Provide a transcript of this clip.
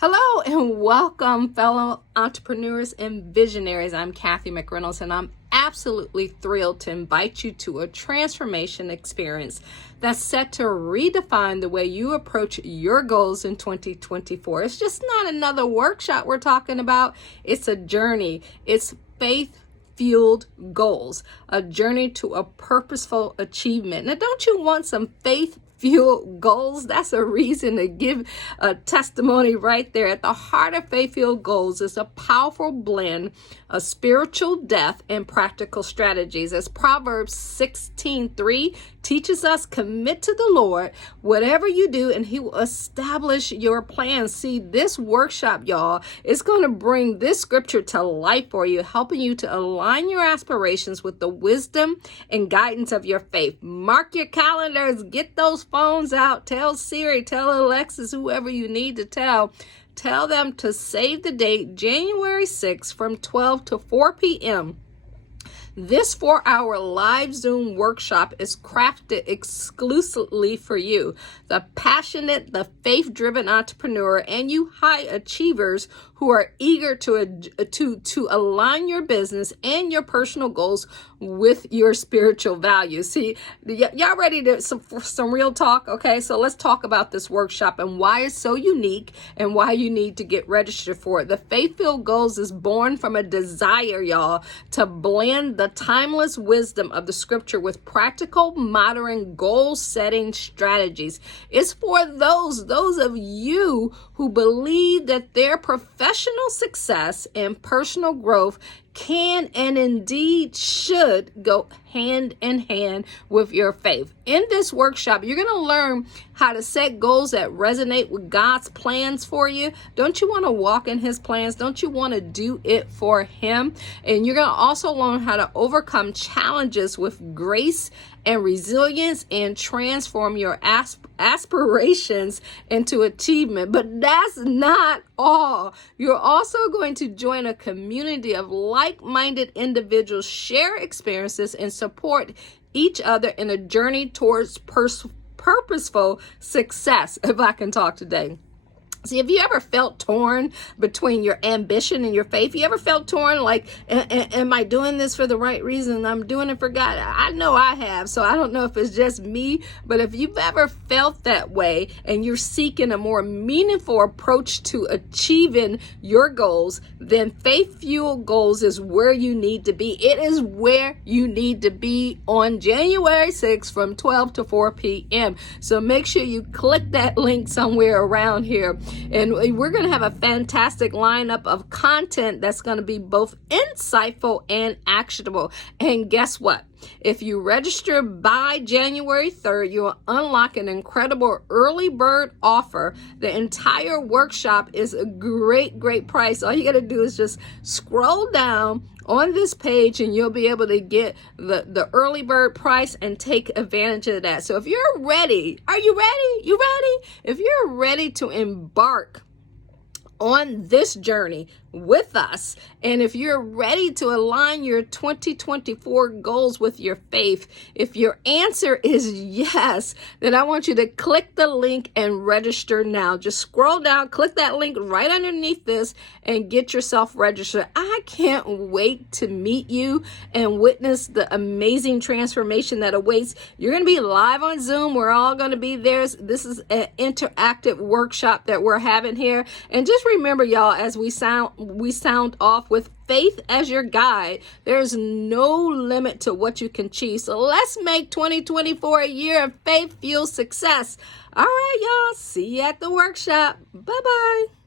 Hello and welcome, fellow entrepreneurs and visionaries. I'm Kathy McReynolds, and I'm absolutely thrilled to invite you to a transformation experience that's set to redefine the way you approach your goals in 2024. It's just not another workshop we're talking about. It's a journey. It's faith-fueled goals, a journey to a purposeful achievement. Now, don't you want some faith-fueled goals? That's a reason to give a testimony right there. At the heart of faith-fueled goals is a powerful blend of spiritual depth and practical strategies. As Proverbs 16:3 teaches us, commit to the Lord whatever you do and he will establish your plans. See, this workshop, y'all, is going to bring this scripture to life for you, helping you to align your aspirations with the wisdom and guidance of your faith. Mark your calendars, get those phones out, tell Siri, tell Alexis, whoever you need to tell them to save the date, January 6th from 12 to 4 p.m. This 4-hour live Zoom workshop is crafted exclusively for you, the passionate, the faith-driven entrepreneur, and you high achievers who are eager to align your business and your personal goals with your spiritual values. See, y'all ready to some real talk? Okay, so let's talk about this workshop and why it's so unique and why you need to get registered for it. The Faith-Filled Goals is born from a desire, y'all, to blend the timeless wisdom of the scripture with practical, modern, goal-setting strategies. It's for those of you who believe that their professional success and personal growth can and indeed should go hand in hand with your faith. In this workshop, you're going to learn how to set goals that resonate with God's plans for you. Don't you want to walk in his plans? Don't you want to do it for him? And you're going to also learn how to overcome challenges with grace and resilience and transform your aspirations into achievement. But that's not all. You're also going to join a community of like-minded individuals, share experiences, and support each other in a journey towards purposeful success, if I can talk today. See, have you ever felt torn between your ambition and your faith? You ever felt torn like, am I doing this for the right reason? I'm doing it for God. I know I have, so I don't know if it's just me, but if you've ever felt that way and you're seeking a more meaningful approach to achieving your goals, then faith-fueled goals is where you need to be. It is where you need to be on January 6th from 12 to 4 p.m. So make sure you click that link somewhere around here. And we're going to have a fantastic lineup of content that's going to be both insightful and actionable. And guess what? If you register by January 3rd, you'll unlock an incredible early bird offer. The entire workshop is a great price. All you got to do is just scroll down on this page and you'll be able to get the early bird price and take advantage of that. So if you're ready, are you ready? You ready? If you're ready to embark on this journey with us, and if you're ready to align your 2024 goals with your faith, if your answer is yes, then I want you to click the link and register now. Just scroll down, click that link right underneath this and get yourself registered. I can't wait to meet you and witness the amazing transformation that awaits. You're going to be live on Zoom. We're all going to be there. This is an interactive workshop that we're having here. And just remember, y'all, as we sound off with faith as your guide, there's no limit to what you can achieve. So let's make 2024 a year of faith-fueled success. All right, y'all. See you at the workshop. Bye-bye.